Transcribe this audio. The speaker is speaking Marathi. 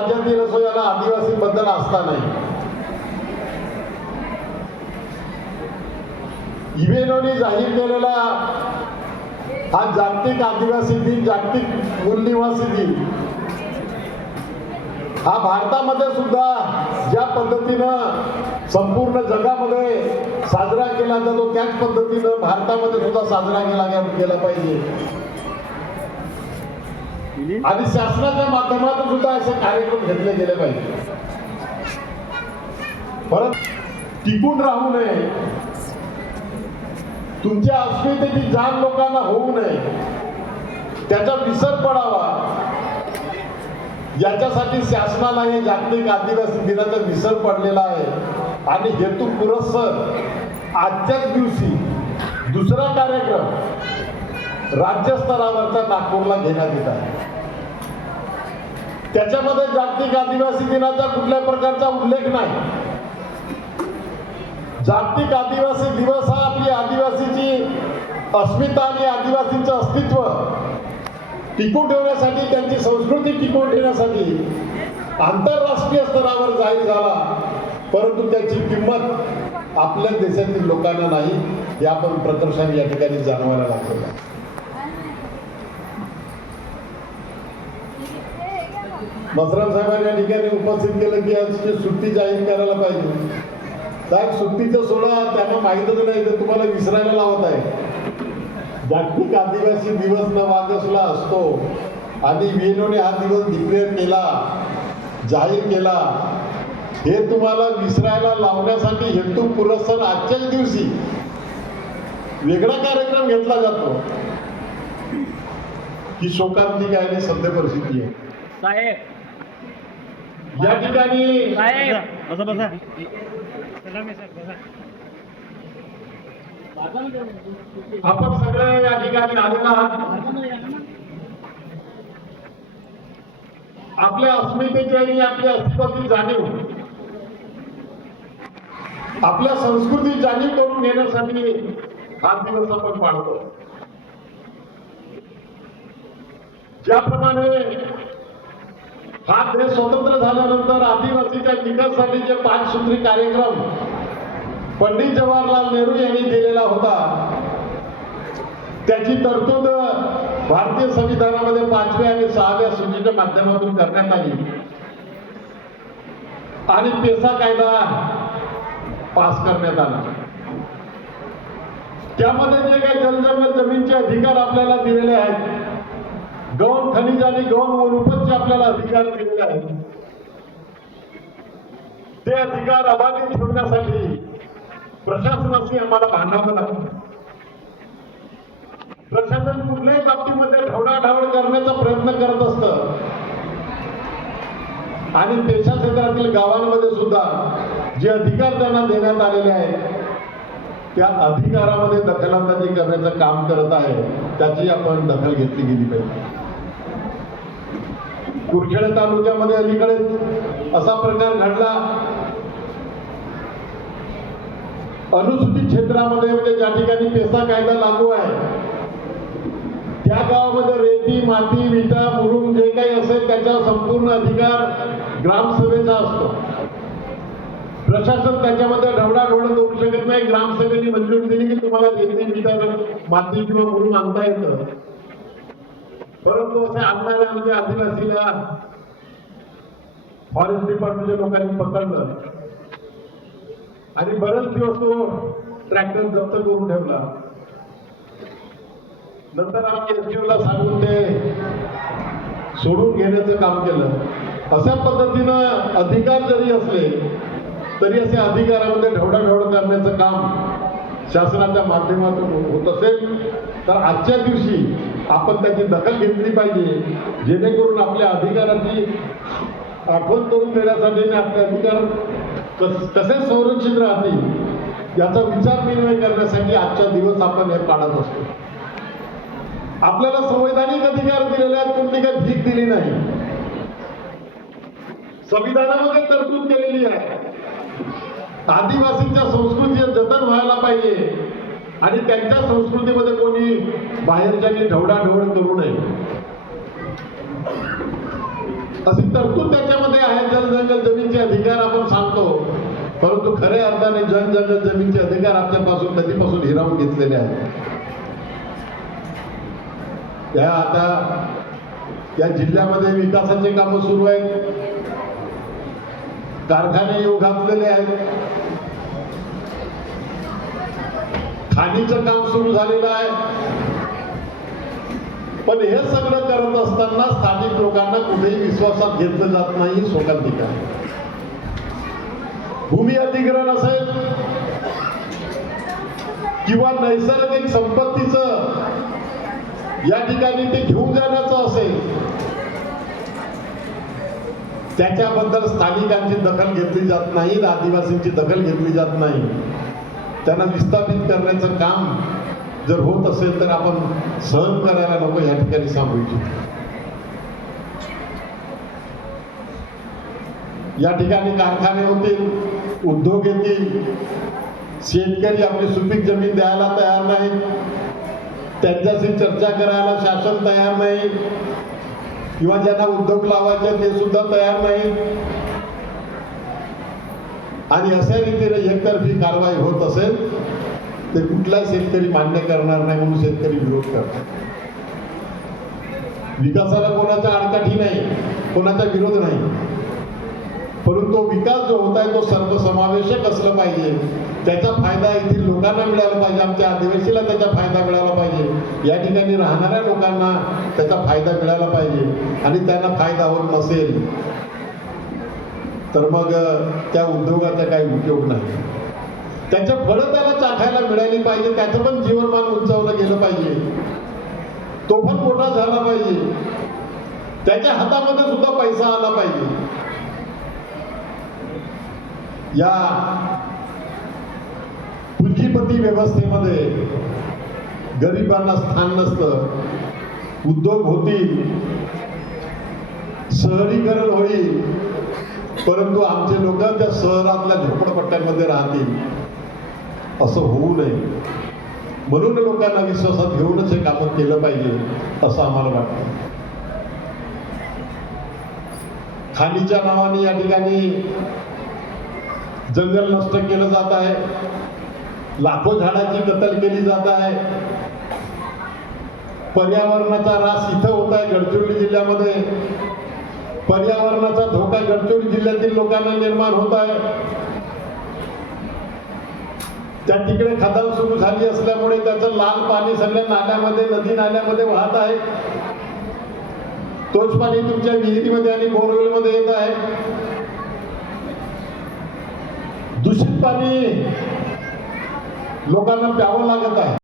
राज्यातील असो याला आदिवासींबद्दल आस्था नाही. युएनओने जाहीर केलेला हा जागतिक आदिवासी दिन, जागतिक मूल निवासी दिन, हा भारतामध्ये सुद्धा ज्या पद्धतीनं संपूर्ण जगामध्ये साजरा केला जातो त्याच पद्धतीनं भारतामध्ये सुद्धा साजरा केला पाहिजे. आणि शासनाच्या माध्यमातून सुद्धा असे कार्यक्रम घेतले गेले पाहिजे. परत टिकून राहू नये, तुमच्या अस्मितेची जाण लोकांना होऊ नये, त्याचा विसर पडावा, याच्यासाठी शासनाला हे जागतिक आदिवासी दिनाचा विसर पडलेला आहे. आणि हेतू पुरस्सर आजच्याच दिवशी दुसरा कार्यक्रम राज्यस्तरावरचा नागपूरला घेण्यात येत आहे. त्याच्यामध्ये जागतिक आदिवासी दिनाचा कुठल्या प्रकारचा उल्लेख नाही. जागतिक आदिवासी दिवस हा आपली आदिवासीची अस्मिता आणि आदिवासींचं अस्तित्व टिकून ठेवण्यासाठी, त्यांची संस्कृती टिकून ठेवण्यासाठी आंतरराष्ट्रीय स्तरावर जाहीर झाला. परंतु त्याची किंमत आपल्या देशातील लोकांना नाही, हे आपण प्रकर्षाने या ठिकाणी जाणवायला लागतो. मसराम साहेबांनी या ठिकाणी उपस्थित केलं की आज सुट्टी जाहीर करायला पाहिजे. साहेब, सुट्टीचं सोडा, त्यांना माहीतच नाही, तर तुम्हाला विसरायला लावत आहे. जागतिक आदिवासी दिवस 9 ऑगस्टला असतो आणि युएनओने हा दिवस डिक्लेअर केला, जाहीर केला. हे तुम्हाला विसरायला लावण्यासाठी हेतू पुरस्सर आजच्याच दिवशी वेगळा कार्यक्रम घेतला जातो. ही शोकांतिक आहे सध्या परिस्थिती आहे. साहेब, या ठिकाणी आपण सगळे या ठिकाणी आलेला आहात. आपल्या अस्मितेची आणि आपल्या अस्तित्वाची जाणीव, आपल्या संस्कृती जाणीव करून घेण्यासाठी हा दिवस आपण पाळतो. ज्याप्रमाणे हा देश स्वतंत्र झाल्यानंतर आदिवासीच्या विकासासाठी जे 5 सूत्री कार्यक्रम पंडित जवाहरलाल नेहरू यांनी दिलेला होता, त्याची तरतूद भारतीय संविधानामध्ये 5व्या आणि 6व्या सूचीच्या माध्यमातून करण्यात आली आणि पेसा कायदा पास करण्यात आला. त्यामध्ये जे काही जलजंगल जमीनचे अधिकार आपल्याला दिलेले आहेत, गौण खनिज आणि गौण वनस्पतीचे आपल्याला अधिकार दिलेले आहेत, ते अधिकार अबाधित ठेवण्यासाठी प्रशासनाशी आम्हाला भांडावं लागतं. प्रशासन कुठल्याही बाबतीमध्ये ढवळाढवळ करण्याचा प्रयत्न करत असतं आणि पेशा क्षेत्रातील गावांमध्ये सुद्धा जे अधिकार त्यांना देण्यात आलेले आहेत त्या अधिकारामध्ये दखलंदाजी करण्याचं काम करत आहे. त्याची आपण दखल घेतली गेली पाहिजे. कुरखेडा तालुक्यामध्ये अलीकडे असा प्रकार घडला, अनुसूचित क्षेत्रामध्ये म्हणजे ज्या ठिकाणी पेसा कायदा लागू आहे त्या गावामध्ये रेती, माती, विटा, मुरुम जे काही असेल त्याच्यावर संपूर्ण अधिकार ग्रामसभेचा असतो. प्रशासन त्याच्यामध्ये ढवळाढवळ करू शकत नाही. ग्रामसभेने मंजुरी दिली की तुम्हाला रेती, विटा, माती किंवा मुरुम आणता येतं, परंतु असे आणणाऱ्या आमच्या आदिवासीला फॉरेस्ट डिपार्टमेंटच्या लोकांनी पकडलं आणि बरेच दिवस तो ट्रॅक्टर जप्त करून ठेवला. नंतर आम्ही एसटीओला सांगून ते सोडून घेण्याचं काम केलं. अशा पद्धतीनं अधिकार जरी असले तरी असे अधिकारामध्ये ढवळाढवळ करण्याचं काम शासनाच्या माध्यमातून होत असेल तर आजच्या दिवशी आपण त्याची दखल घेतली पाहिजे, जेणेकरून आपल्या अधिकाराची आठवण करून देण्यासाठी आणि आपले अधिकार कसे संरक्षित राहतील याचा विचार विनिमय करण्यासाठी आजचा दिवस आपण हे पाळत असतो. आपल्याला संवैधानिक अधिकार दिलेले आहेत, कोणती काही भीक दिली नाही. संविधानामध्ये तरतूद केलेली आहे. आदिवासींच्या संस्कृतीचं जतन व्हायला पाहिजे आणि त्यांच्या संस्कृतीमध्ये कोणी बाहेरच्यांनी ढवळाढवळ करू नये अशी तरतूद त्याच्यामध्ये जल जंगल जमीनचे अधिकार आपण सांगतो, परंतु खऱ्या अर्थाने जल जंगल जमीनचे अधिकार आमच्यापासून कधीपासून हिरावून घेतलेले आहेत. त्या आता या जिल्ह्यामध्ये विकासाचे कामं सुरू आहेत, कारखाने येऊ घातलेले आहेत, खाणीचं काम सुरू झालेलं आहे. पण हे सगळं करत असताना स्थानिक लोकांना कुठेही विश्वासात घेतलं जात नाही. शोकांतिका भूमी अधिग्रहण असेल किंवा नैसर्गिक संपत्तीचं या ठिकाणी ते घेऊन जाण्याचं असेल, त्याच्याबद्दल स्थानिकांची दखल घेतली जात नाही, आदिवासींची दखल घेतली जात नाही. त्यांना विस्थापित करण्याचं काम जर होत असेल तर आपण सहन करायला नको, या ठिकाणी सांगू इच्छितो. या ठिकाणी कारखाने होतील, उद्योग येतील, शेतकरी आपली सुपीक जमीन द्यायला तयार नाही, त्यांच्याशी चर्चा करायला शासन तयार नाही, किंवा ज्यांना उद्योग लावायचे ते सुद्धा तयार नाही. आणि अशा रीतीने एकतर्फी कारवाई होत असेल ते कुठलाही शेतकरी मान्य करणार नाही, म्हणून शेतकरी विरोध करतात. विकासाला कोणाचा आडकाठी नाही, कोणाचा विरोध नाही, परंतु विकास जो होत आहे तो सर्वसमावेशक असला पाहिजे. त्याचा फायदा येथील लोकांना मिळाला पाहिजे, आमच्या आदिवासीला त्याचा फायदा मिळाला पाहिजे, या ठिकाणी राहणाऱ्या लोकांना त्याचा फायदा मिळाला पाहिजे. आणि त्यांना फायदा होत नसेल तर मग त्या उद्योगाचा काही उपयोग नाही. त्याच्या फळं त्याला चाखायला मिळाली पाहिजे, त्याचं पण जीवनमान उंचावलं गेलं पाहिजे, तो पण मोठा झाला पाहिजे, त्याच्या हातामध्ये सुद्धा पैसा आला पाहिजे. या पुंजीपती व्यवस्थेमध्ये गरिबांना स्थान नसतं. उद्योग होतील, शहरीकरण होईल, परंतु आमचे लोक त्या शहरातल्या झोपडपट्ट्यांमध्ये राहतील, असं होऊ नये. म्हणून लोकांना विश्वासात घेऊनच हे काम केलं पाहिजे असं आम्हाला वाटतं. खाणीच्या नावाने या ठिकाणी जंगल नष्ट केलं जात आहे, लाखो झाडाची कत्तल केली जात आहे, पर्यावरणाचा ऱ्हास इथं होत आहे. गडचिरोली जिल्ह्यामध्ये पर्यावरणाचा धोका गडचिरोली जिल्ह्यातील लोकांना निर्माण होत आहे. त्या तिकडे खदान सुरू झाली असल्यामुळे त्याचं लाल पाणी सगळ्या नाल्यामध्ये, नदी नाल्यामध्ये वाहत आहे. तोच पाणी तुमच्या विहिरीमध्ये आणि बोरवेलमध्ये येत आहे. दूषित पाणी लोकांना प्यावं लागत आहे.